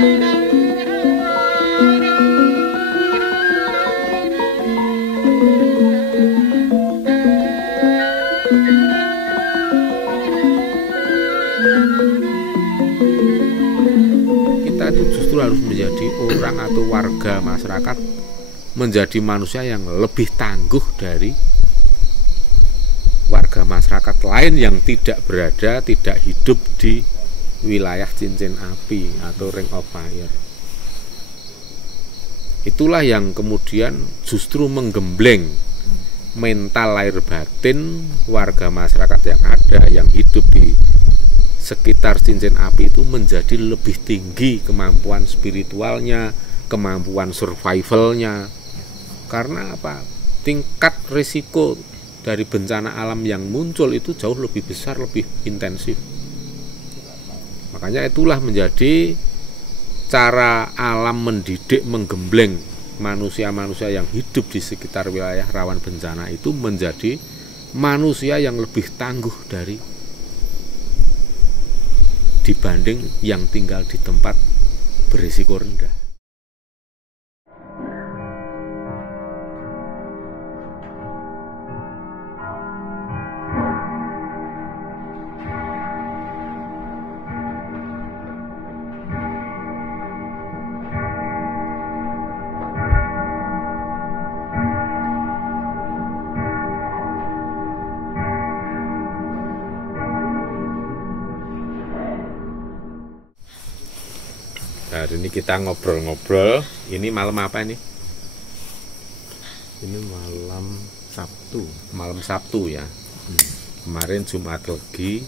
Kita itu justru harus menjadi orang atau warga masyarakat, menjadi manusia yang lebih tangguh dari warga masyarakat lain yang tidak berada, tidak hidup di wilayah cincin api atau ring of fire. Itulah yang kemudian justru menggembleng mental lahir batin warga masyarakat yang ada, yang hidup di sekitar cincin api itu menjadi lebih tinggi kemampuan spiritualnya, kemampuan survivalnya. Karena apa? Tingkat risiko dari bencana alam yang muncul itu jauh lebih besar, lebih intensif. Makanya itulah menjadi cara alam mendidik, menggembleng manusia-manusia yang hidup di sekitar wilayah rawan bencana itu menjadi manusia yang lebih tangguh dibanding yang tinggal di tempat berisiko rendah. Hari ini kita ngobrol-ngobrol. Ini malam apa ini? Ini malam Sabtu. Malam Sabtu ya. Kemarin Jumat Legi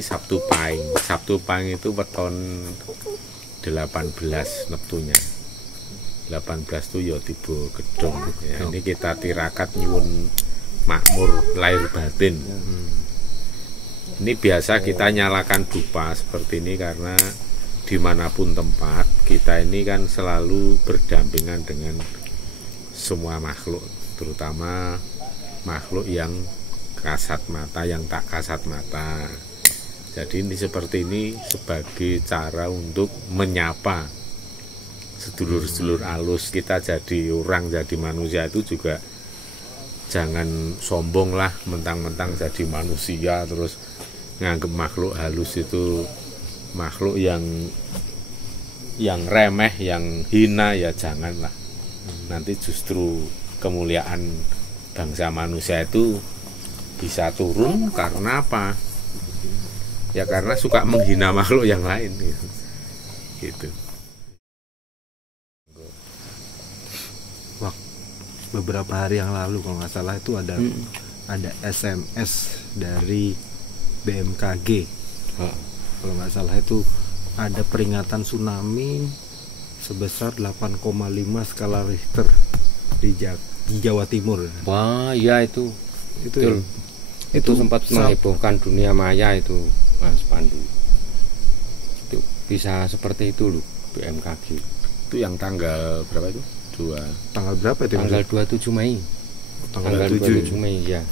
Sabtu Pahing. Sabtu Pahing itu weton 18 neptunya. 18 itu ya tiba gedung. Ya, ini kita tirakat nyuwun makmur lahir batin. Ini biasa kita nyalakan dupa seperti ini karena dimanapun tempat kita ini kan selalu berdampingan dengan semua makhluk, terutama makhluk yang kasat mata, yang tak kasat mata. Jadi ini seperti ini sebagai cara untuk menyapa sedulur-sedulur alus kita, jadi orang, jadi manusia itu juga jangan sombong lah, mentang-mentang jadi manusia terus nganggep makhluk halus itu makhluk yang remeh, yang hina, ya janganlah. Nanti justru kemuliaan bangsa manusia itu bisa turun karena apa? Ya karena suka menghina makhluk yang lain gitu. Beberapa hari yang lalu kalau nggak salah itu ada SMS dari BMKG. Kalau nggak salah itu ada peringatan tsunami sebesar 8,5 skala Richter di Jawa Timur. Wah, iya itu sempat menghebohkan dunia maya itu, Mas Pandu. Itu bisa seperti itu loh BMKG. Itu yang tanggal berapa itu? Tanggal berapa itu? Tanggal 27 Mei. Tanggal 27 Mei ya.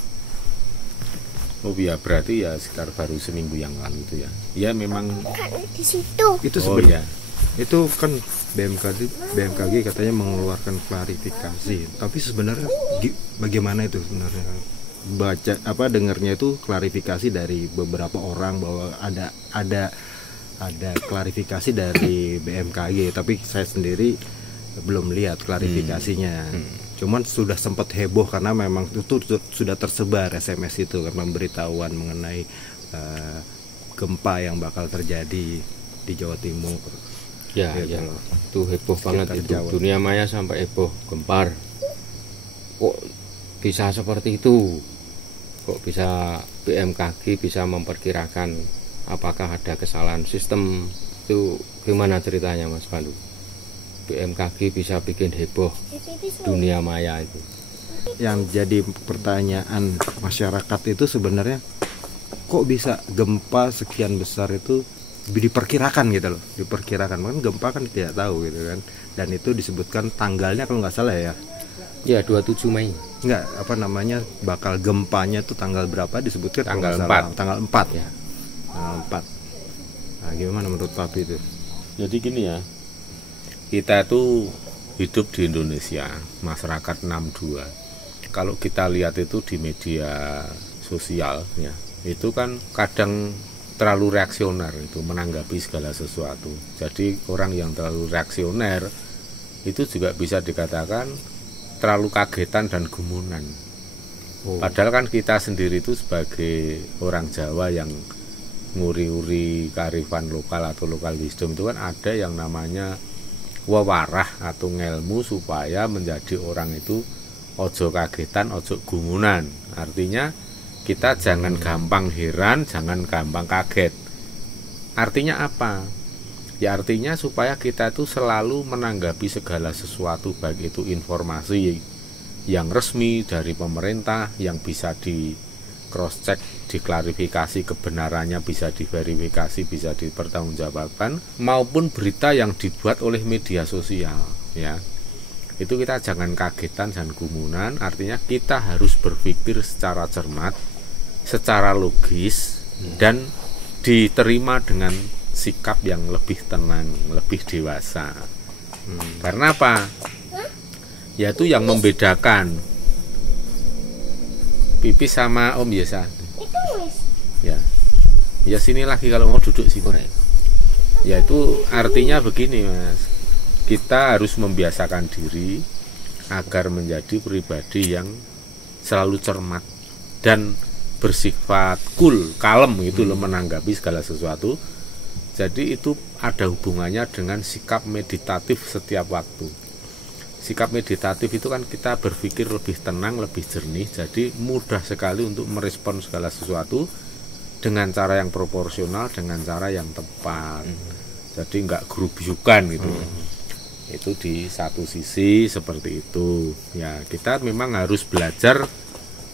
Oh ya, berarti ya sekitar baru seminggu yang lalu itu ya. Ya memang di situ. Itu sebenarnya. Itu kan BMKG katanya mengeluarkan klarifikasi. Tapi sebenarnya bagaimana itu sebenarnya? Dengarnya itu klarifikasi dari beberapa orang bahwa ada klarifikasi dari BMKG, tapi saya sendiri belum lihat klarifikasinya. Cuman sudah sempat heboh karena memang itu sudah tersebar SMS itu kan, pemberitahuan mengenai gempa yang bakal terjadi di Jawa Timur. Ya, gitu. Ya. Itu heboh banget itu. Jawa. Dunia maya sampai heboh, gempar. Kok bisa seperti itu? Kok bisa BMKG bisa memperkirakan apakah ada kesalahan sistem? Itu gimana ceritanya, Mas Pandu? BMKG bisa bikin heboh dunia maya itu. Yang jadi pertanyaan masyarakat itu sebenarnya kok bisa gempa sekian besar itu diperkirakan gitu loh, diperkirakan kan gempa kan tidak tahu gitu kan, dan itu disebutkan tanggalnya kalau nggak salah ya. Ya 27 Mei. Enggak, bakal gempanya tuh tanggal berapa disebutkan tanggal 4. Tanggal 4 ya. Tanggal 4. Nah, gimana menurut Papi itu? Jadi gini ya, kita itu hidup di Indonesia, masyarakat 62. Kalau kita lihat itu di media sosial ya, itu kan kadang terlalu reaksioner itu menanggapi segala sesuatu. Jadi orang yang terlalu reaksioner itu juga bisa dikatakan terlalu kagetan dan gumunan. Padahal kan kita sendiri itu sebagai orang Jawa yang nguri-uri kearifan lokal atau lokal wisdom itu kan ada yang namanya wewarah atau ngelmu supaya menjadi orang itu ojo kagetan, ojo gumunan. Artinya kita jangan gampang heran, jangan gampang kaget. Artinya apa? Ya artinya supaya kita itu selalu menanggapi segala sesuatu, baik itu informasi yang resmi dari pemerintah yang bisa di cross check, diklarifikasi kebenarannya, bisa diverifikasi, bisa dipertanggungjawabkan, maupun berita yang dibuat oleh media sosial ya. Itu kita jangan kagetan, jangan gumunan. Artinya kita harus berpikir secara cermat, secara logis, dan diterima dengan sikap yang lebih tenang, lebih dewasa. Karena apa? Yaitu yang membedakan pipis sama om biasa. Ya. Ya sini lagi kalau mau duduk sini. Ya itu artinya begini Mas. Kita harus membiasakan diri agar menjadi pribadi yang selalu cermat dan bersifat cool, kalem gitu loh menanggapi segala sesuatu. Jadi itu ada hubungannya dengan sikap meditatif setiap waktu. Sikap meditatif itu kan kita berpikir lebih tenang, lebih jernih, jadi mudah sekali untuk merespon segala sesuatu dengan cara yang proporsional, dengan cara yang tepat. Jadi nggak gerubyukan gitu. Itu di satu sisi seperti itu. Ya, kita memang harus belajar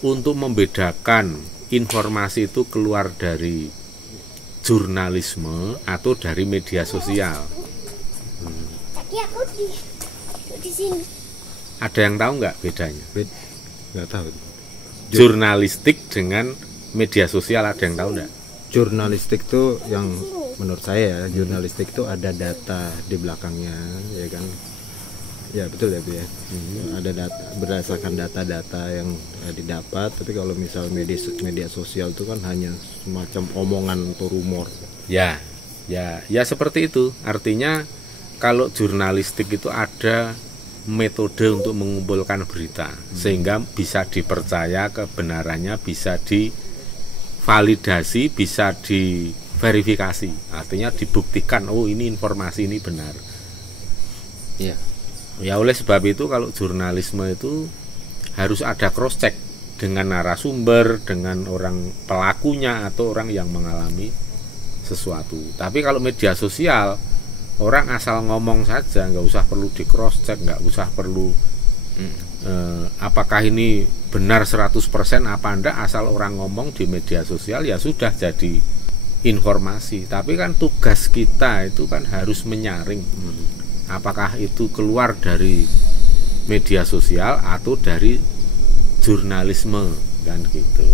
untuk membedakan informasi itu keluar dari jurnalisme atau dari media sosial. Tadi aku di sini. Ada yang tahu nggak bedanya? Nggak tahu. Jurnalistik dengan media sosial ada yang tahu nggak? Jurnalistik tuh yang menurut saya ya, jurnalistik itu ada data di belakangnya, ya kan? Ya betul ya Bu ya. Ada data, berdasarkan data-data yang didapat. Tapi kalau misal media sosial itu kan hanya semacam omongan atau rumor. Ya seperti itu. Artinya kalau jurnalistik itu ada metode untuk mengumpulkan berita sehingga bisa dipercaya kebenarannya, bisa divalidasi, bisa diverifikasi. Artinya dibuktikan, oh ini informasi ini benar. Iya. Ya oleh sebab itu kalau jurnalisme itu harus ada cross check dengan narasumber, dengan orang pelakunya atau orang yang mengalami sesuatu. Tapi kalau media sosial orang asal ngomong saja, nggak usah perlu di cross check, nggak usah perlu apakah ini benar 100% apa enggak, asal orang ngomong di media sosial ya sudah jadi informasi. Tapi kan tugas kita itu kan harus menyaring apakah itu keluar dari media sosial atau dari jurnalisme kan gitu.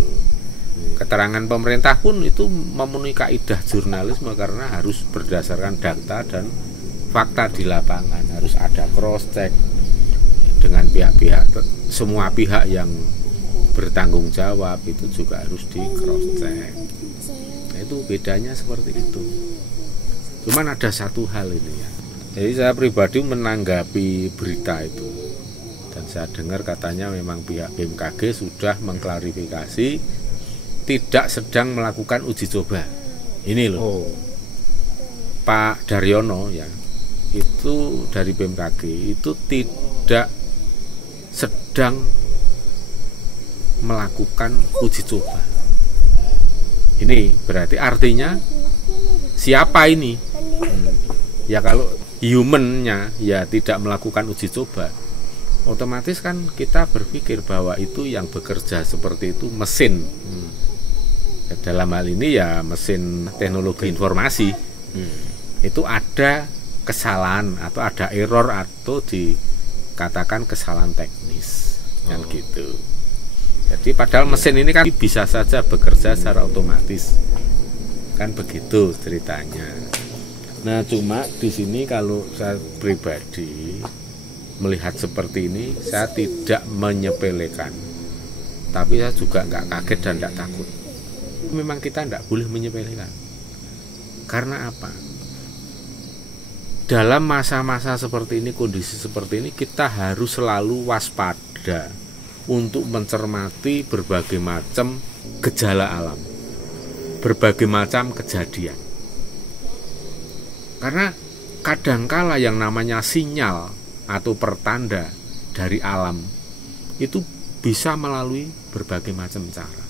Keterangan pemerintah pun itu memenuhi kaidah jurnalisme karena harus berdasarkan data dan fakta di lapangan, harus ada cross check dengan pihak-pihak, semua pihak yang bertanggung jawab itu juga harus di cross check. Nah, itu bedanya seperti itu. Cuman ada satu hal ini ya. Jadi saya pribadi menanggapi berita itu, dan saya dengar katanya memang pihak BMKG sudah mengklarifikasi tidak sedang melakukan uji coba. Ini loh, Pak Daryono ya, itu dari BMKG itu tidak sedang melakukan uji coba. Ini berarti artinya siapa ini? Ya kalau humannya ya tidak melakukan uji coba, otomatis kan kita berpikir bahwa itu yang bekerja seperti itu mesin. Dalam hal ini ya mesin teknologi informasi. Itu ada kesalahan atau ada error atau dikatakan kesalahan teknis kan gitu. Jadi padahal mesin ini kan bisa saja bekerja secara otomatis kan begitu ceritanya. Nah, cuma di sini kalau saya pribadi melihat seperti ini, saya tidak menyepelekan, tapi saya juga nggak kaget dan nggak takut. Memang kita nggak boleh menyepelekan. Karena apa? Dalam masa-masa seperti ini, kondisi seperti ini, kita harus selalu waspada untuk mencermati berbagai macam gejala alam, berbagai macam kejadian. Karena kadangkala yang namanya sinyal atau pertanda dari alam itu bisa melalui berbagai macam cara.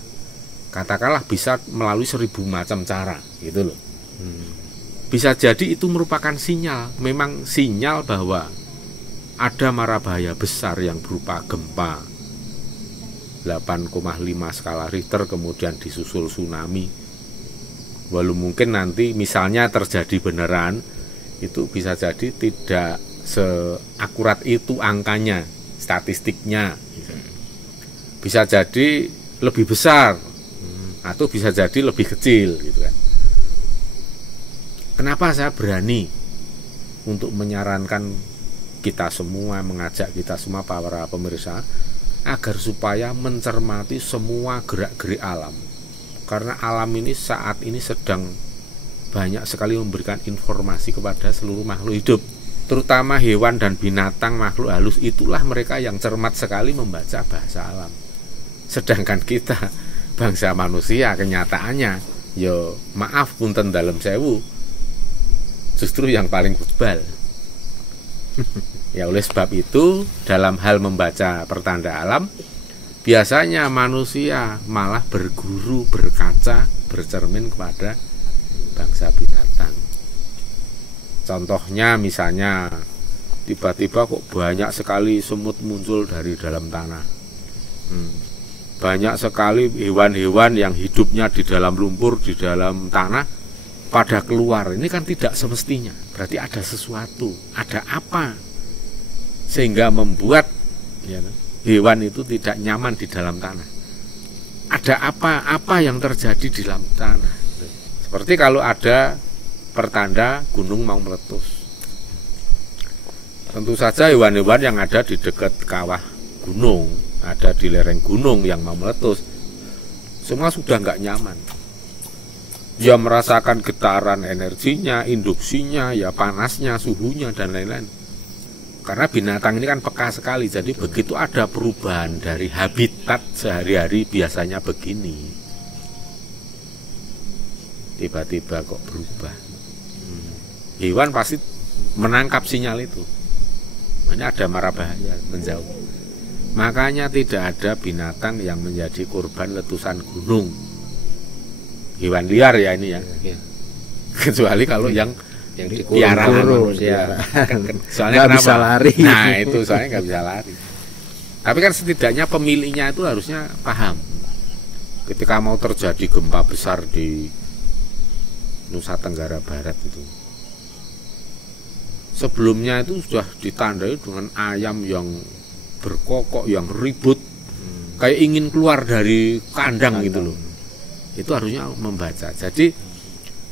Katakanlah bisa melalui 1000 macam cara, gitu loh. Bisa jadi itu merupakan sinyal, memang sinyal bahwa ada mara bahaya besar yang berupa gempa 8,5 skala Richter, kemudian disusul tsunami. Walau mungkin nanti misalnya terjadi beneran, itu bisa jadi tidak seakurat itu angkanya, statistiknya. Bisa jadi lebih besar, atau bisa jadi lebih kecil, gitu kan. Kenapa saya berani untuk menyarankan kita semua, mengajak kita semua para pemirsa agar supaya mencermati semua gerak-gerik alam. Karena alam ini saat ini sedang banyak sekali memberikan informasi kepada seluruh makhluk hidup, terutama hewan dan binatang, makhluk halus. Itulah mereka yang cermat sekali membaca bahasa alam. Sedangkan kita bangsa manusia kenyataannya, yo maaf punten dalem sewu, justru yang paling bebal. Ya oleh sebab itu dalam hal membaca pertanda alam, biasanya manusia malah berguru, berkaca, bercermin kepada bangsa binatang. Contohnya misalnya tiba-tiba kok banyak sekali semut muncul dari dalam tanah. Banyak sekali hewan-hewan yang hidupnya di dalam lumpur, di dalam tanah pada keluar. Ini kan tidak semestinya. Berarti ada sesuatu, ada apa sehingga membuat hewan itu tidak nyaman di dalam tanah. Ada apa yang terjadi di dalam tanah. Seperti kalau ada pertanda gunung mau meletus. Tentu saja hewan-hewan yang ada di dekat kawah gunung, ada di lereng gunung yang mau meletus, semua sudah nggak nyaman. Ya merasakan getaran energinya, induksinya, ya panasnya, suhunya, dan lain-lain. Karena binatang ini kan peka sekali, jadi begitu ada perubahan dari habitat sehari-hari biasanya begini, tiba-tiba kok berubah, hewan pasti menangkap sinyal itu. Ini ada mara bahaya, menjauh. Makanya tidak ada binatang yang menjadi korban letusan gunung. Hewan liar ya ini ya. Kecuali kalau yang piaraan manusia. Soalnya nggak bisa lari. Nah itu soalnya nggak bisa lari. Tapi kan setidaknya pemiliknya itu harusnya paham. Ketika mau terjadi gempa besar di Nusa Tenggara Barat itu, sebelumnya itu sudah ditandai dengan ayam yang berkokok, yang ribut, kayak ingin keluar dari kandang gitu loh. Itu harusnya membaca. Jadi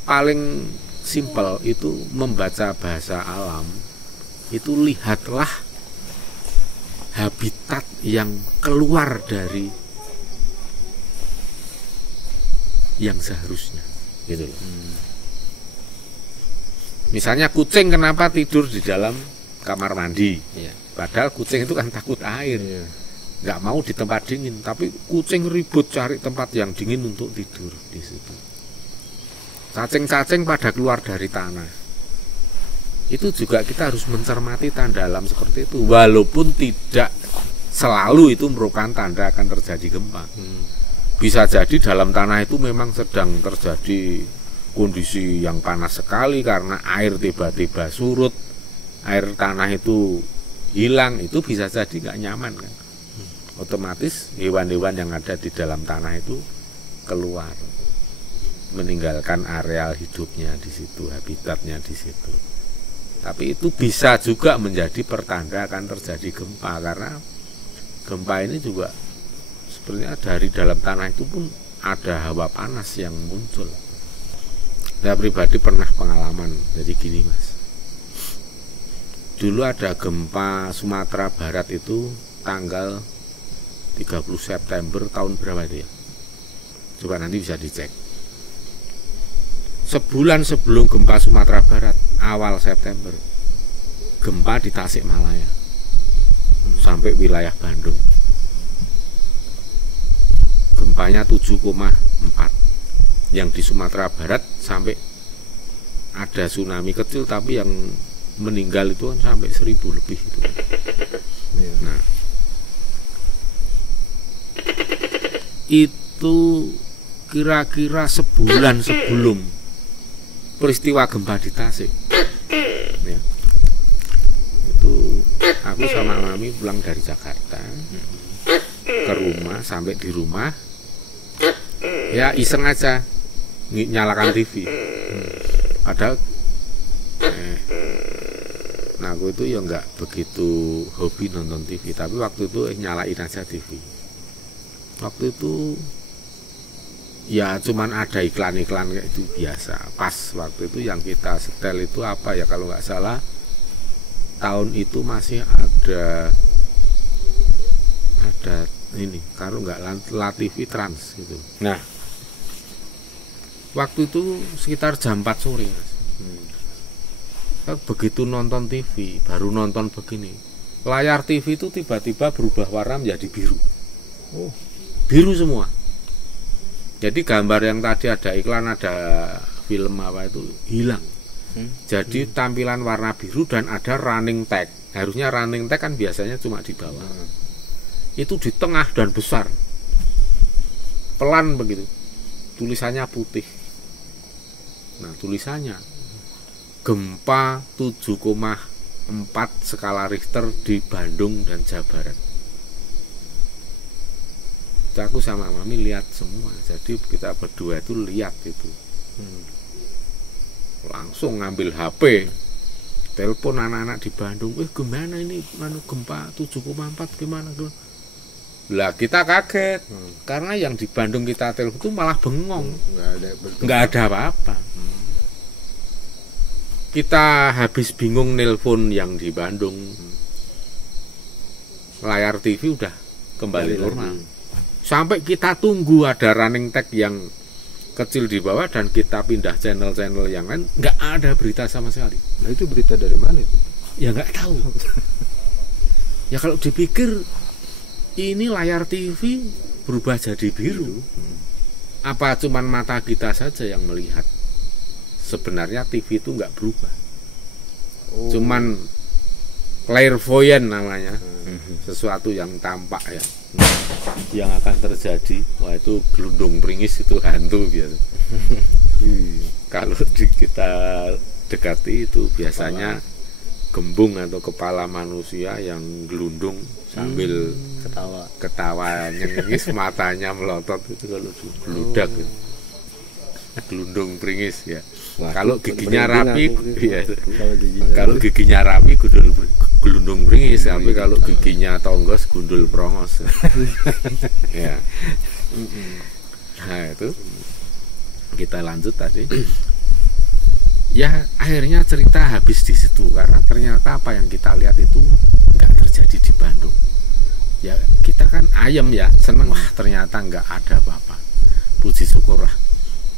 paling simpel itu membaca bahasa alam, itu lihatlah habitat yang keluar dari yang seharusnya, gitu loh. Misalnya kucing kenapa tidur di dalam kamar mandi? Padahal kucing itu kan takut air, nggak mau di tempat dingin, tapi kucing ribut cari tempat yang dingin untuk tidur di situ. Cacing-cacing pada keluar dari tanah. Itu juga kita harus mencermati tanda alam seperti itu, walaupun tidak selalu itu merupakan tanda akan terjadi gempa. Bisa jadi dalam tanah itu memang sedang terjadi kondisi yang panas sekali karena air tiba-tiba surut, air tanah itu hilang, itu bisa jadi nggak nyaman kan. Otomatis hewan-hewan yang ada di dalam tanah itu keluar, meninggalkan areal hidupnya di situ, habitatnya di situ. Tapi itu bisa juga menjadi pertanda akan terjadi gempa, karena gempa ini juga sebenarnya dari dalam tanah itu pun ada hawa panas yang muncul. Saya pribadi pernah pengalaman. Jadi gini Mas, dulu ada gempa Sumatera Barat itu tanggal 30 September tahun berapa itu ya? Coba nanti bisa dicek. Sebulan sebelum gempa Sumatera Barat, awal September, gempa di Tasikmalaya sampai wilayah Bandung. Gempanya 7,4. Yang di Sumatera Barat sampai ada tsunami kecil, tapi yang meninggal itu kan sampai 1000 lebih itu. Nah, itu kira-kira sebulan sebelum peristiwa gempa di Tasik ya. Itu aku sama Mami pulang dari Jakarta ke rumah, sampai di rumah ya iseng aja nyalakan TV. Padahal nah aku itu ya nggak begitu hobi nonton TV, tapi waktu itu nyalain aja TV. Waktu itu ya cuman ada iklan-iklan kayak itu biasa. Pas waktu itu yang kita setel itu apa ya, kalau nggak salah tahun itu masih ada ini, kalau nggak La TV Trans gitu. Nah, waktu itu sekitar jam 4 sore Mas. Begitu nonton TV, baru nonton begini, layar TV itu tiba-tiba berubah warna menjadi biru. Biru semua. Jadi gambar yang tadi ada iklan, ada film apa itu hilang. Jadi tampilan warna biru dan ada running tag. Harusnya running tag kan biasanya cuma di bawah. Itu di tengah dan besar. Pelan begitu. Tulisannya putih. Nah, tulisannya gempa 7,4 skala Richter di Bandung dan Jawa Barat. Aku sama Mami lihat semua. Jadi kita berdua itu lihat itu. Langsung ngambil HP, telepon anak-anak di Bandung. Gimana ini gempa 7,4 gimana? Lah kita kaget. Karena yang di Bandung kita telepon itu malah bengong. Nggak ada apa-apa. Kita habis bingung nelpon yang di Bandung. Layar TV udah kembali normal. Sampai kita tunggu ada running tag yang kecil di bawah dan kita pindah channel-channel yang lain, nggak ada berita sama sekali. Nah itu berita dari mana itu? Ya nggak tahu. Ya kalau dipikir ini layar TV berubah jadi biru, apa cuman mata kita saja yang melihat? Sebenarnya TV itu nggak berubah. Cuman clairvoyant namanya, sesuatu yang tampak ya, yang akan terjadi. Wah, itu gelundung pringis, itu hantu biasa. Kalau kita dekati itu biasanya gembung atau kepala manusia yang gelundung sambil ketawa nyengis, matanya melotot, itu kalau geludak gitu. Gelundung pringis ya. Wah, kalau giginya rapi ya. Kalau giginya rapi gelundung pringis, tapi kalau giginya tonggos gundul prongos. Ya. Nah, itu kita lanjut tadi. Ya, akhirnya cerita habis di situ karena ternyata apa yang kita lihat itu nggak terjadi di Bandung. Ya, kita kan ayam ya, senang, wah ternyata nggak ada apa-apa. Puji syukurlah.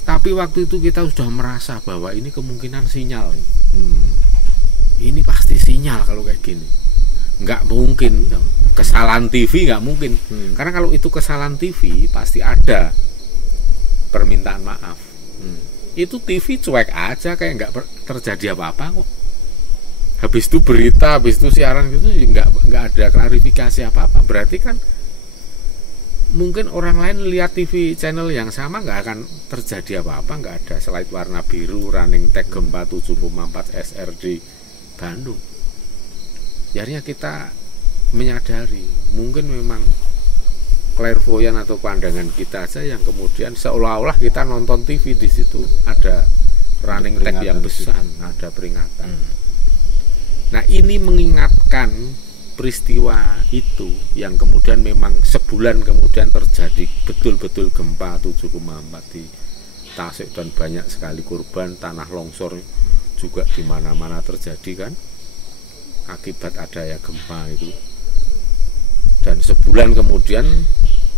Tapi waktu itu kita sudah merasa bahwa ini kemungkinan sinyal. Ini pasti sinyal kalau kayak gini. Nggak mungkin kesalahan TV, nggak mungkin. Karena kalau itu kesalahan TV pasti ada permintaan maaf. Itu TV cuek aja, kayak nggak terjadi apa-apa kok. Habis itu berita, habis itu siaran gitu nggak ada klarifikasi apa-apa. Berarti kan mungkin orang lain lihat TV channel yang sama nggak akan terjadi apa-apa, nggak ada slide warna biru running tag gempa 7,4 SR di Bandung. Akhirnya kita menyadari mungkin memang clairvoyant atau pandangan kita aja yang kemudian seolah-olah kita nonton TV, di situ ada running tag yang besar, ada peringatan. Nah, ini mengingatkan peristiwa itu yang kemudian memang sebulan kemudian terjadi betul-betul gempa 7,4 di Tasik dan banyak sekali korban, tanah longsor juga di mana-mana terjadi kan akibat adanya gempa itu. Dan sebulan kemudian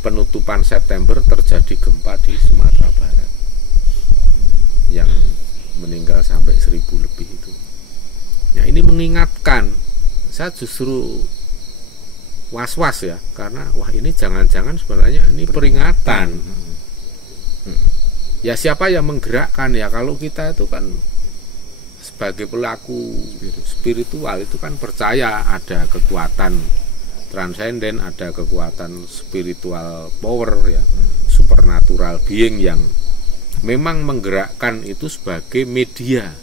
penutupan September terjadi gempa di Sumatera Barat yang meninggal sampai 1000 lebih itu. Nah, ini mengingatkan, saya justru was-was ya, karena wah ini jangan-jangan sebenarnya ini peringatan. Ya siapa yang menggerakkan ya, kalau kita itu kan sebagai pelaku spiritual itu kan percaya ada kekuatan transenden, ada kekuatan spiritual power ya, supernatural being yang memang menggerakkan itu sebagai media.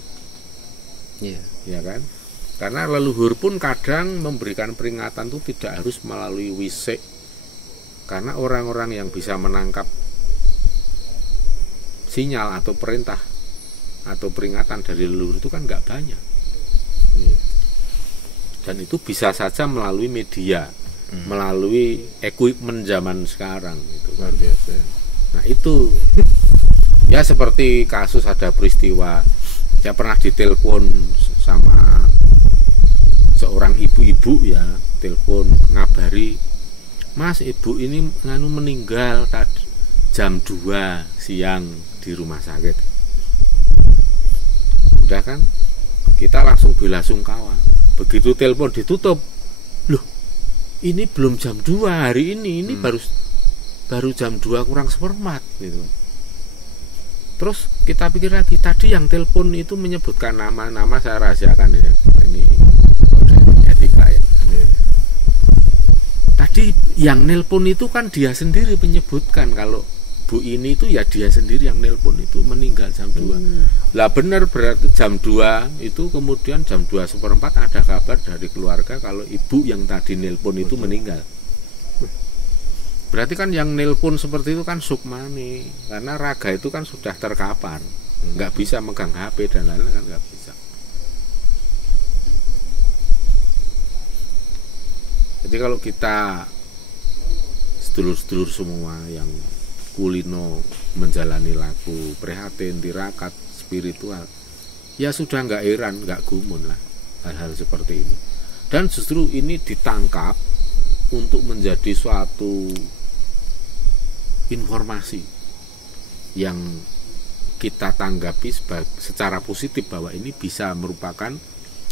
Ya kan? Karena leluhur pun kadang memberikan peringatan itu tidak harus melalui wisik. Karena orang-orang yang bisa menangkap sinyal atau perintah atau peringatan dari leluhur itu kan nggak banyak. Dan itu bisa saja melalui media, melalui equipment zaman sekarang gitu. Luar biasa. Nah itu ya seperti kasus ada peristiwa, saya pernah ditelepon sama seorang ibu-ibu ya, telepon ngabari, Mas ibu ini meninggal tadi jam 2 siang di rumah sakit. Udah kan, kita langsung bela sungkawa. Begitu telepon ditutup, loh ini belum jam 2 hari ini baru jam 2 kurang seperempat gitu. Terus kita pikir lagi, tadi yang telepon itu menyebutkan nama saya rahasiakan ya, ini etika ya. Tadi yang nelpon itu kan dia sendiri menyebutkan kalau Bu ini itu ya dia sendiri yang nelpon itu meninggal jam 2. Lah benar, berarti jam 2 itu kemudian jam 2:15 ada kabar dari keluarga kalau ibu yang tadi nelpon itu meninggal. Berarti kan yang nelpon seperti itu kan sukmani, karena raga itu kan sudah terkapar, nggak bisa megang HP dan lain-lain kan nggak bisa. Jadi kalau kita sedulur-sedulur semua yang kulino menjalani laku prihatin, tirakat, spiritual, ya sudah nggak heran, nggak gumun lah hal-hal seperti ini. Dan justru ini ditangkap untuk menjadi suatu informasi yang kita tanggapi secara positif bahwa ini bisa merupakan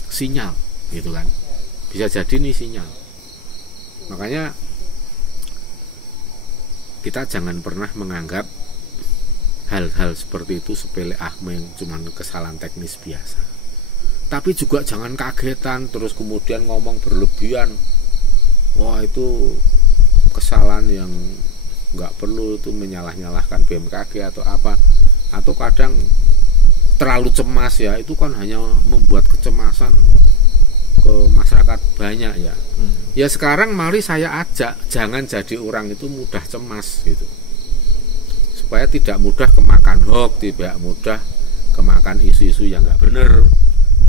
sinyal gitu kan, bisa jadi ini sinyal. Makanya kita jangan pernah menganggap hal-hal seperti itu sepele yang cuman kesalahan teknis biasa. Tapi juga jangan kagetan terus kemudian ngomong berlebihan, wah itu kesalahan yang nggak perlu, itu menyalah-nyalahkan BMKG atau apa, atau kadang terlalu cemas ya, itu kan hanya membuat kecemasan ke masyarakat banyak ya. Ya sekarang mari saya ajak, jangan jadi orang itu mudah cemas gitu, supaya tidak mudah kemakan hoax, tidak mudah kemakan isu-isu yang nggak benar,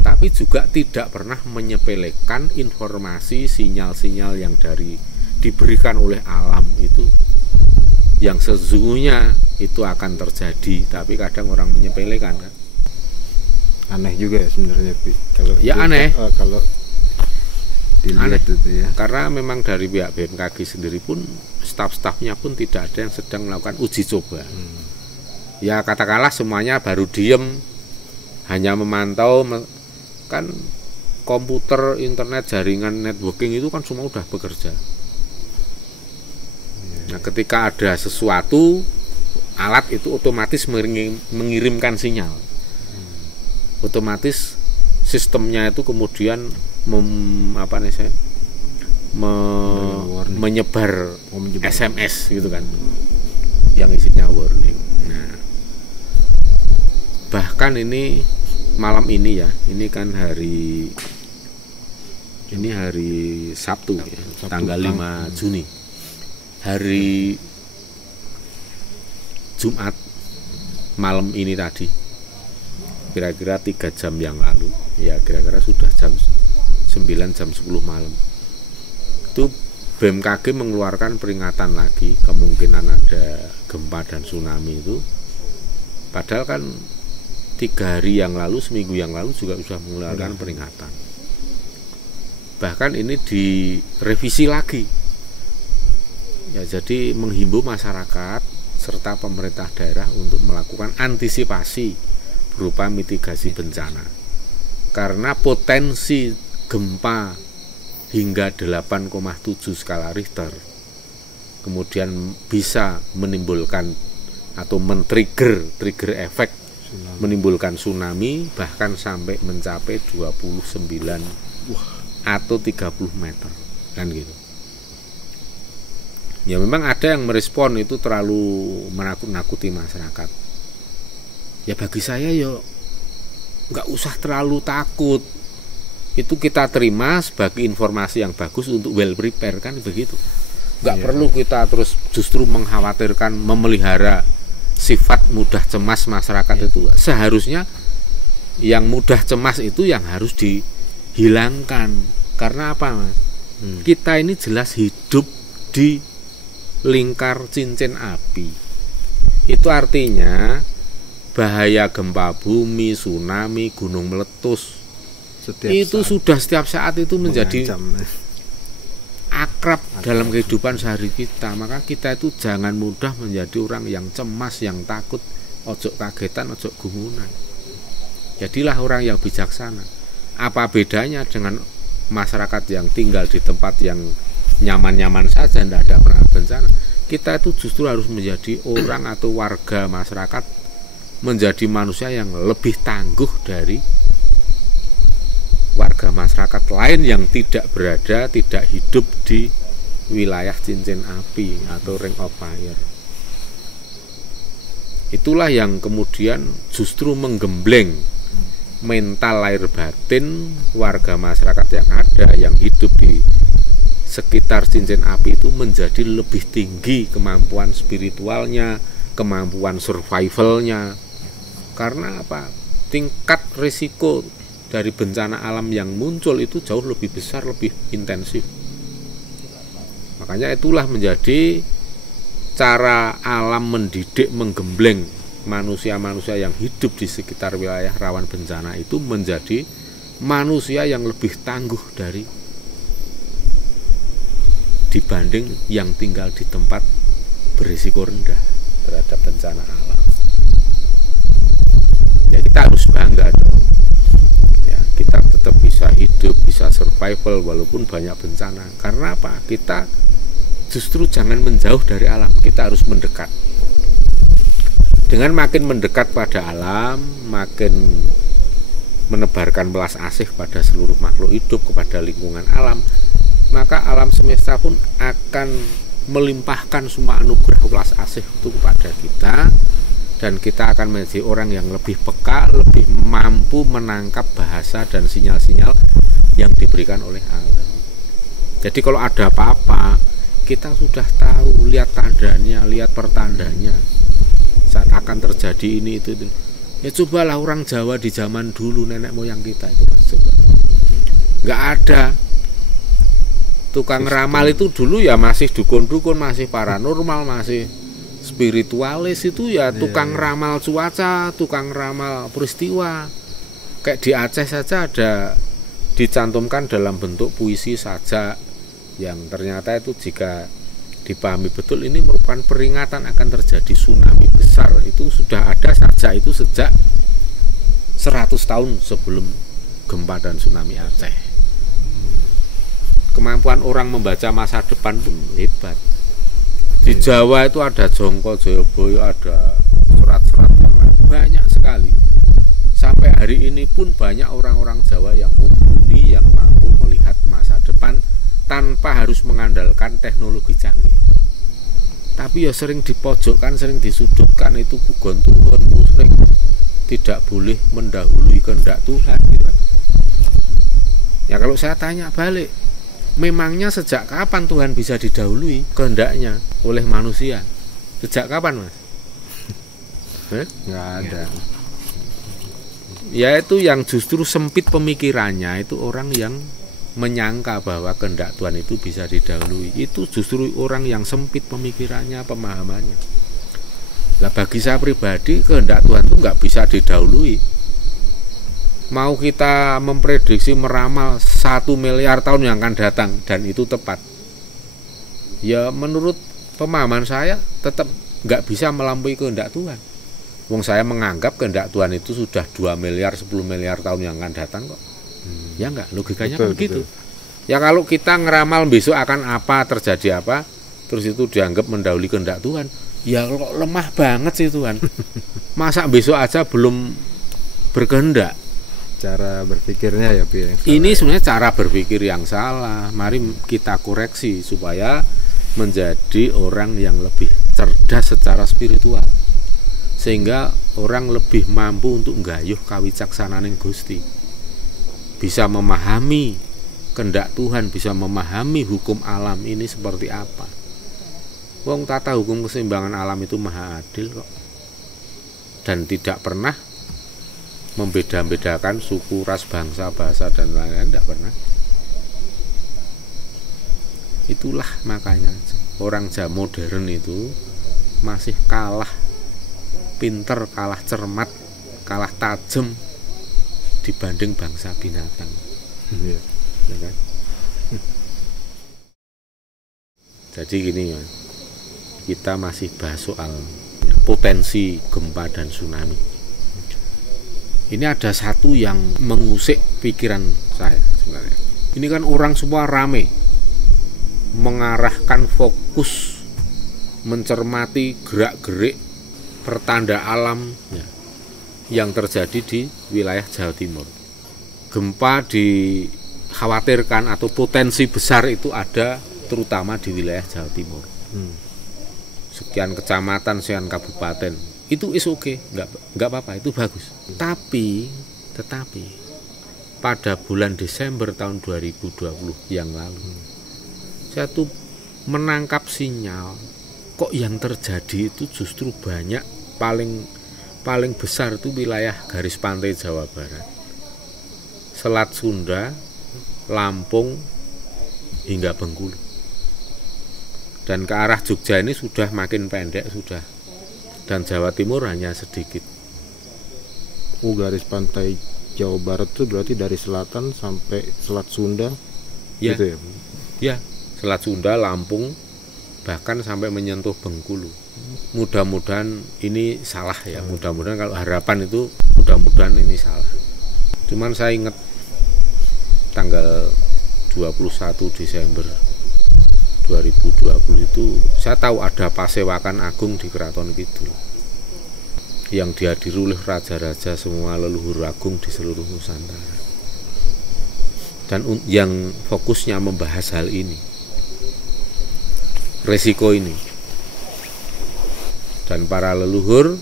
tapi juga tidak pernah menyepelekan informasi, sinyal-sinyal yang diberikan oleh alam itu yang sesungguhnya itu akan terjadi, tapi kadang orang menyepelekan kan. Aneh juga ya sebenarnya, kalau ya aneh kalau dilihat aneh. itu ya. Karena memang dari pihak BMKG sendiri pun staf-stafnya pun tidak ada yang sedang melakukan uji coba. Ya katakanlah semuanya baru diem, hanya memantau kan komputer, internet, jaringan networking itu kan semua udah bekerja. Nah, ketika ada sesuatu, alat itu otomatis mengirimkan sinyal. Otomatis sistemnya itu kemudian menyebar SMS gitu kan, yang isinya warning. Nah, bahkan ini malam ini ya, ini kan hari Sabtu ya, tanggal 5 Juni. Hari Jumat malam ini tadi, kira-kira 3 jam yang lalu, ya kira-kira sudah jam 9, jam 10 malam, itu BMKG mengeluarkan peringatan lagi, kemungkinan ada gempa dan tsunami itu Padahal kan 3 hari yang lalu, seminggu yang lalu juga sudah mengeluarkan peringatan. Bahkan ini direvisi lagi. Ya, jadi menghimbau masyarakat serta pemerintah daerah untuk melakukan antisipasi berupa mitigasi bencana. Karena potensi gempa hingga 8,7 skala Richter kemudian bisa menimbulkan atau trigger efek menimbulkan tsunami bahkan sampai mencapai 29 atau 30 meter kan gitu. Ya memang ada yang merespon itu terlalu menakut-nakuti masyarakat. Ya bagi saya ya nggak usah terlalu takut. Itu kita terima sebagai informasi yang bagus untuk well prepare kan begitu. Nggak perlu kita terus justru mengkhawatirkan, memelihara sifat mudah cemas masyarakat itu. Seharusnya yang mudah cemas itu yang harus dihilangkan. Karena apa, Mas? Kita ini jelas hidup di lingkar cincin api. Itu artinya bahaya gempa bumi, tsunami, gunung meletus itu sudah setiap saat itu menjadi akrab dalam kehidupan sehari kita. Maka kita itu jangan mudah menjadi orang yang cemas, yang takut, ojo kagetan, ojo gumunan. Jadilah orang yang bijaksana. Apa bedanya dengan masyarakat yang tinggal di tempat yang nyaman-nyaman saja, tidak ada pernah bencana. Kita itu justru harus menjadi orang atau warga masyarakat, menjadi manusia yang lebih tangguh dari warga masyarakat lain yang tidak hidup di wilayah cincin api atau ring of fire. Itulah yang kemudian justru menggembleng mental lahir batin warga masyarakat yang ada, yang hidup di sekitar cincin api itu menjadi lebih tinggi kemampuan spiritualnya, kemampuan survivalnya. Karena apa? Tingkat risiko dari bencana alam yang muncul itu jauh lebih besar, lebih intensif. Makanya itulah menjadi cara alam mendidik, menggembleng manusia-manusia yang hidup di sekitar wilayah rawan bencana itu menjadi manusia yang lebih tangguh dibanding yang tinggal di tempat berisiko rendah terhadap bencana alam. Ya kita harus bangga dong. Kita tetap bisa hidup, bisa survival walaupun banyak bencana. Karena apa? Kita justru jangan menjauh dari alam, kita harus mendekat. Dengan makin mendekat pada alam, makin menebarkan belas asih pada seluruh makhluk hidup, kepada lingkungan alam, maka alam semesta pun akan melimpahkan semua anugerah belas asih itu kepada kita. Dan kita akan menjadi orang yang lebih peka, lebih mampu menangkap bahasa dan sinyal-sinyal yang diberikan oleh alam. Jadi kalau ada apa-apa, kita sudah tahu, lihat tandanya, lihat pertandanya. Saat akan terjadi ini itu. Ya cobalah orang Jawa di zaman dulu, nenek moyang kita itu, Mas, coba. Nggak ada tukang ramal itu dulu ya masih dukun-dukun, masih paranormal, masih spiritualis itu ya tukang ramal cuaca, tukang ramal peristiwa. Kayak di Aceh saja ada dicantumkan dalam bentuk puisi sajak yang ternyata itu jika dipahami betul ini merupakan peringatan akan terjadi tsunami besar. Itu sudah ada sajak itu sejak 100 tahun sebelum gempa dan tsunami Aceh. Kemampuan orang membaca masa depan pun hebat. Di Jawa itu ada Jongko Joyoboyo, ada serat-serat yang lain, banyak sekali. Sampai hari ini pun banyak orang-orang Jawa yang mumpuni, yang mampu melihat masa depan tanpa harus mengandalkan teknologi canggih. Tapi ya sering dipojokkan, sering disudutkan, itu gugon Tuhan, musyrik, tidak boleh mendahului kehendak Tuhan gitu kan. Ya kalau saya tanya balik, memangnya sejak kapan Tuhan bisa didahului kehendaknya oleh manusia? Sejak kapan, Mas? Nggak ada. Ya itu yang justru sempit pemikirannya, itu orang yang menyangka bahwa kehendak Tuhan itu bisa didahului. Itu justru orang yang sempit pemikirannya, pemahamannya. Lah bagi saya pribadi kehendak Tuhan itu nggak bisa didahului. Mau kita memprediksi meramal 1 miliar tahun yang akan datang dan itu tepat, ya menurut pemahaman saya tetap nggak bisa melampaui kehendak Tuhan. Wong saya menganggap kehendak Tuhan itu sudah 2 miliar 10 miliar tahun yang akan datang kok. Ya enggak, logikanya kan begitu. Ya kalau kita ngeramal besok akan apa, terjadi apa, terus itu dianggap mendahului kehendak Tuhan, ya kok lemah banget sih Tuhan. Masa besok aja belum berkehendak. Cara berpikirnya ya Pi, yang salah. Ini sebenarnya cara berpikir yang salah. Mari kita koreksi supaya menjadi orang yang lebih cerdas secara spiritual, sehingga orang lebih mampu untuk nggayuh kawicaksanane Gusti, bisa memahami kehendak Tuhan, bisa memahami hukum alam ini seperti apa. Wong tata hukum keseimbangan alam itu maha adil kok, dan tidak pernah membeda-bedakan suku, ras, bangsa, bahasa dan lain-lain, tidak pernah. Itulah makanya orang zaman modern itu masih kalah pinter, kalah cermat, kalah tajam dibanding bangsa binatang. Ya kan? Jadi gini ya, kita masih bahas soal potensi gempa dan tsunami. Ini ada satu yang mengusik pikiran saya sebenarnya. Ini kan orang semua rame mengarahkan fokus mencermati gerak-gerik pertanda alam ya, yang terjadi di wilayah Jawa Timur. Gempa dikhawatirkan atau potensi besar itu ada terutama di wilayah Jawa Timur. Sekian kecamatan, sekian kabupaten, itu is oke, nggak apa-apa, itu bagus. Tetapi pada bulan Desember tahun 2020 yang lalu, saya tuh menangkap sinyal kok yang terjadi itu justru banyak, paling besar itu wilayah garis pantai Jawa Barat, Selat Sunda, Lampung hingga Bengkulu, dan ke arah Jogja ini sudah makin pendek sudah, dan Jawa Timur hanya sedikit. Garis pantai Jawa Barat itu berarti dari selatan sampai Selat Sunda ya, gitu ya? Ya, Selat Sunda, Lampung, bahkan sampai menyentuh Bengkulu. Mudah-mudahan ini salah ya, mudah-mudahan kalau harapan itu mudah-mudahan ini salah. Cuman saya ingat tanggal 21 Desember 2020 itu saya tahu ada pasewakan agung di Keraton Kidul yang dihadiri oleh raja-raja semua leluhur agung di seluruh Nusantara, dan yang fokusnya membahas hal ini, resiko ini, dan para leluhur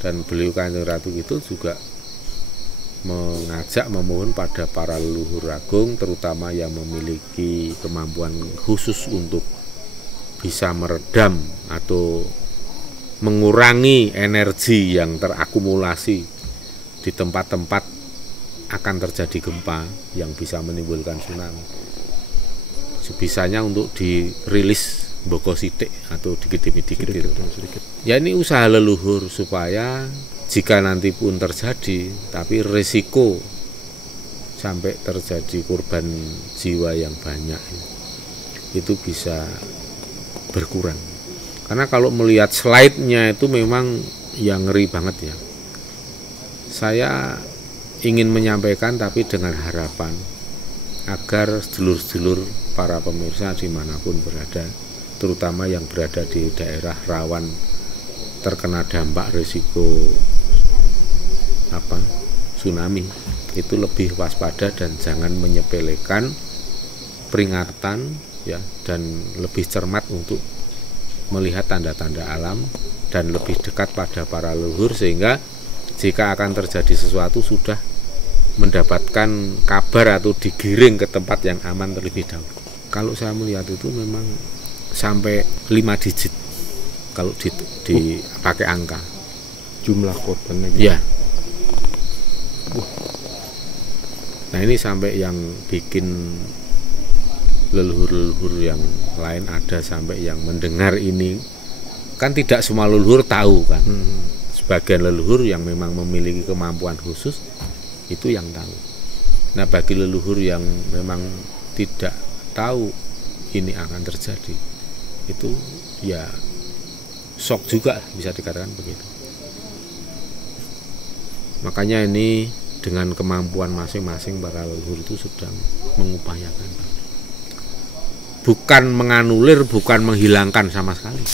dan beliau Kanjeng Ratu itu juga mengajak memohon pada para leluhur agung, terutama yang memiliki kemampuan khusus untuk bisa meredam atau mengurangi energi yang terakumulasi di tempat-tempat akan terjadi gempa yang bisa menimbulkan tsunami. Sebisanya untuk dirilis mboko sithik atau dikit demi dikit itu. Ya ini usaha leluhur supaya jika nanti pun terjadi, tapi risiko sampai terjadi korban jiwa yang banyak itu bisa berkurang. Karena kalau melihat slide-nya itu memang yang ngeri banget ya. Saya ingin menyampaikan tapi dengan harapan agar sedulur-sedulur para pemirsa dimanapun berada, terutama yang berada di daerah rawan terkena dampak risiko tsunami, itu lebih waspada dan jangan menyepelekan peringatan ya, dan lebih cermat untuk melihat tanda-tanda alam dan lebih dekat pada para leluhur, sehingga jika akan terjadi sesuatu sudah mendapatkan kabar atau digiring ke tempat yang aman terlebih dahulu. Kalau saya melihat itu memang sampai 5 digit kalau dipakai angka jumlah korbannya gitu. Ya. Nah ini sampai yang bikin leluhur-leluhur yang lain ada sampai yang mendengar ini kan tidak semua leluhur tahu kan. Sebagian leluhur yang memang memiliki kemampuan khusus itu yang tahu. Nah, bagi leluhur yang memang tidak tahu ini akan terjadi, itu ya shock juga, bisa dikatakan begitu. Makanya ini dengan kemampuan masing-masing para leluhur itu sedang mengupayakan, bukan menganulir, bukan menghilangkan sama sekali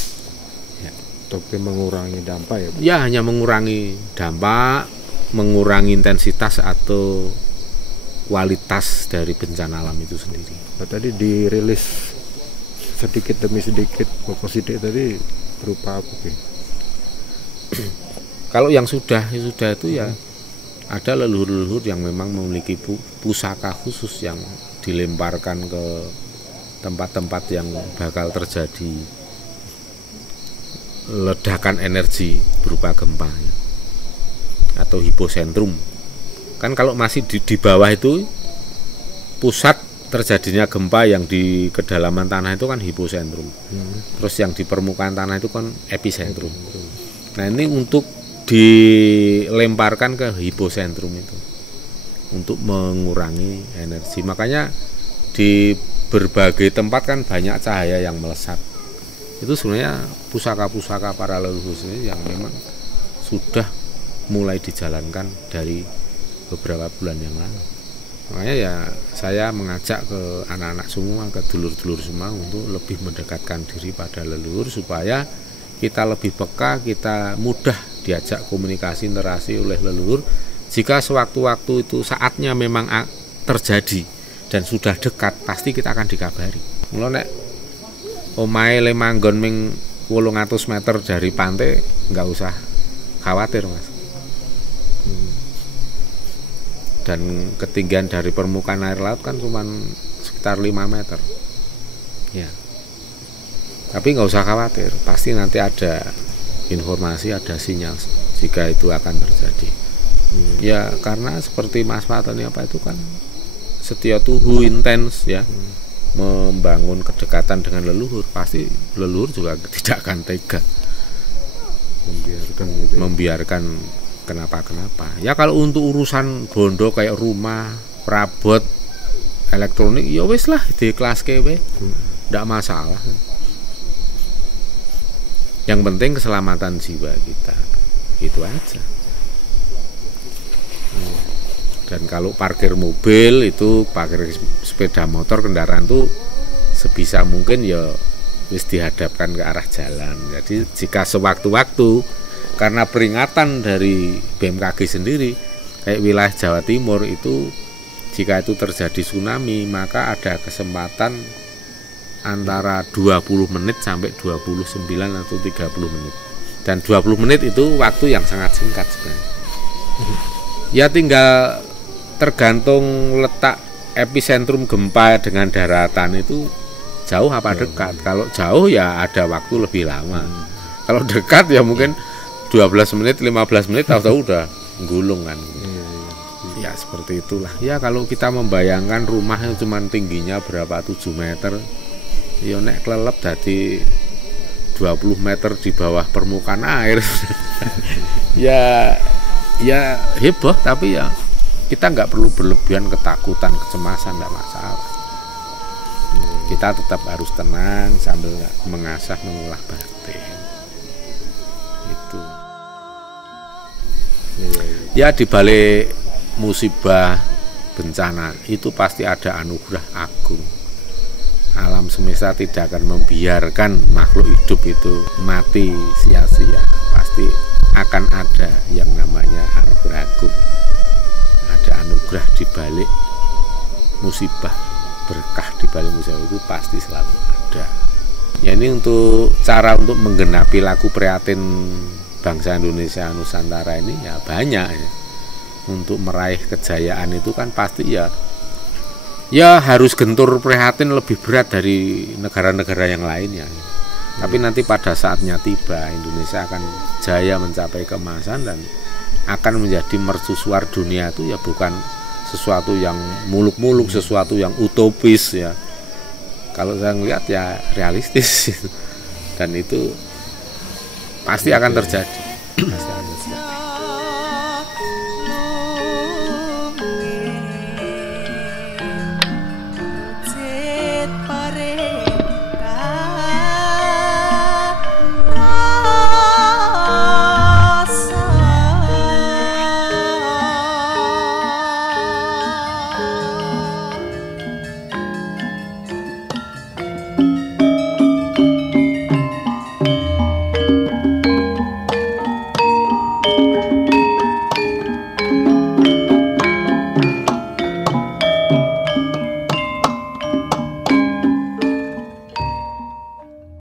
ya. Tapi mengurangi dampak ya, Pak? Ya, hanya mengurangi dampak, mengurangi intensitas atau kualitas dari bencana alam itu sendiri. Nah, tadi dirilis sedikit demi sedikit Pokosidik tadi berupa apa sih? Kalau yang sudah itu ya ada leluhur-leluhur yang memang memiliki pusaka khusus yang dilemparkan ke tempat-tempat yang bakal terjadi ledakan energi berupa gempa ya, atau hipocentrum. Kan kalau masih di bawah itu pusat terjadinya gempa yang di kedalaman tanah itu kan hipocentrum. Terus yang di permukaan tanah itu kan epicentrum. Nah, ini untuk dilemparkan ke hipocentrum itu untuk mengurangi energi. Makanya di berbagai tempat kan banyak cahaya yang melesat. Itu sebenarnya pusaka-pusaka para leluhur ini yang memang sudah mulai dijalankan dari beberapa bulan yang lalu. Makanya ya saya mengajak ke anak-anak semua, ke dulur-dulur semua untuk lebih mendekatkan diri pada leluhur supaya kita lebih peka, kita mudah diajak komunikasi, interaksi oleh leluhur. Jika sewaktu-waktu itu saatnya memang terjadi dan sudah dekat, pasti kita akan dikabari. Mula nek omahe le manggon ming 800 meter dari pantai, nggak usah khawatir, Mas. Dan ketinggian dari permukaan air laut kan cuma sekitar 5 meter ya. Tapi nggak usah khawatir, pasti nanti ada informasi, ada sinyal jika itu akan terjadi. Ya karena seperti Mas Fatani apa itu kan setia tuhu intens ya, membangun kedekatan dengan leluhur, pasti leluhur juga tidak akan tega membiarkan kenapa-kenapa. Ya kalau untuk urusan bondo kayak rumah, perabot, elektronik, ya wis lah di kelas kewe, tidak masalah. Yang penting keselamatan jiwa kita, itu aja. Dan kalau parkir mobil itu, parkir sepeda motor, kendaraan itu sebisa mungkin ya wis dihadapkan ke arah jalan. Jadi jika sewaktu-waktu karena peringatan dari BMKG sendiri kayak wilayah Jawa Timur itu jika itu terjadi tsunami, maka ada kesempatan antara 20 menit sampai 29 atau 30 menit. Dan 20 menit itu waktu yang sangat singkat sebenarnya. Ya tinggal tergantung letak epicentrum gempa dengan daratan itu jauh apa dekat. Kalau jauh ya ada waktu lebih lama. Kalau dekat ya mungkin 12 menit, 15 menit tahu-tahu udah gulung kan. Ya seperti itulah. Ya kalau kita membayangkan rumah yang cuma tingginya berapa 7 meter, ya nek kelelep dadi 20 meter di bawah permukaan air. ya heboh, tapi ya kita nggak perlu berlebihan ketakutan, kecemasan, nggak masalah. Kita tetap harus tenang sambil mengasah, mengolah batin. Itu. Ya di balik musibah bencana itu pasti ada anugerah agung. Alam semesta tidak akan membiarkan makhluk hidup itu mati sia-sia. Pasti akan ada yang namanya anugerah agung. Ada anugerah di balik musibah, berkah di balik musibah itu pasti selalu ada. Ya ini untuk cara untuk menggenapi lagu prihatin bangsa Indonesia Nusantara ini ya banyak ya. Untuk meraih kejayaan itu kan pasti ya harus gentur prihatin lebih berat dari negara-negara yang lainnya. Tapi nanti pada saatnya tiba Indonesia akan jaya mencapai keemasan dan akan menjadi mercusuar dunia itu ya bukan sesuatu yang muluk-muluk, sesuatu yang utopis ya. Kalau saya melihat ya realistis dan itu pasti akan terjadi. Pasti akan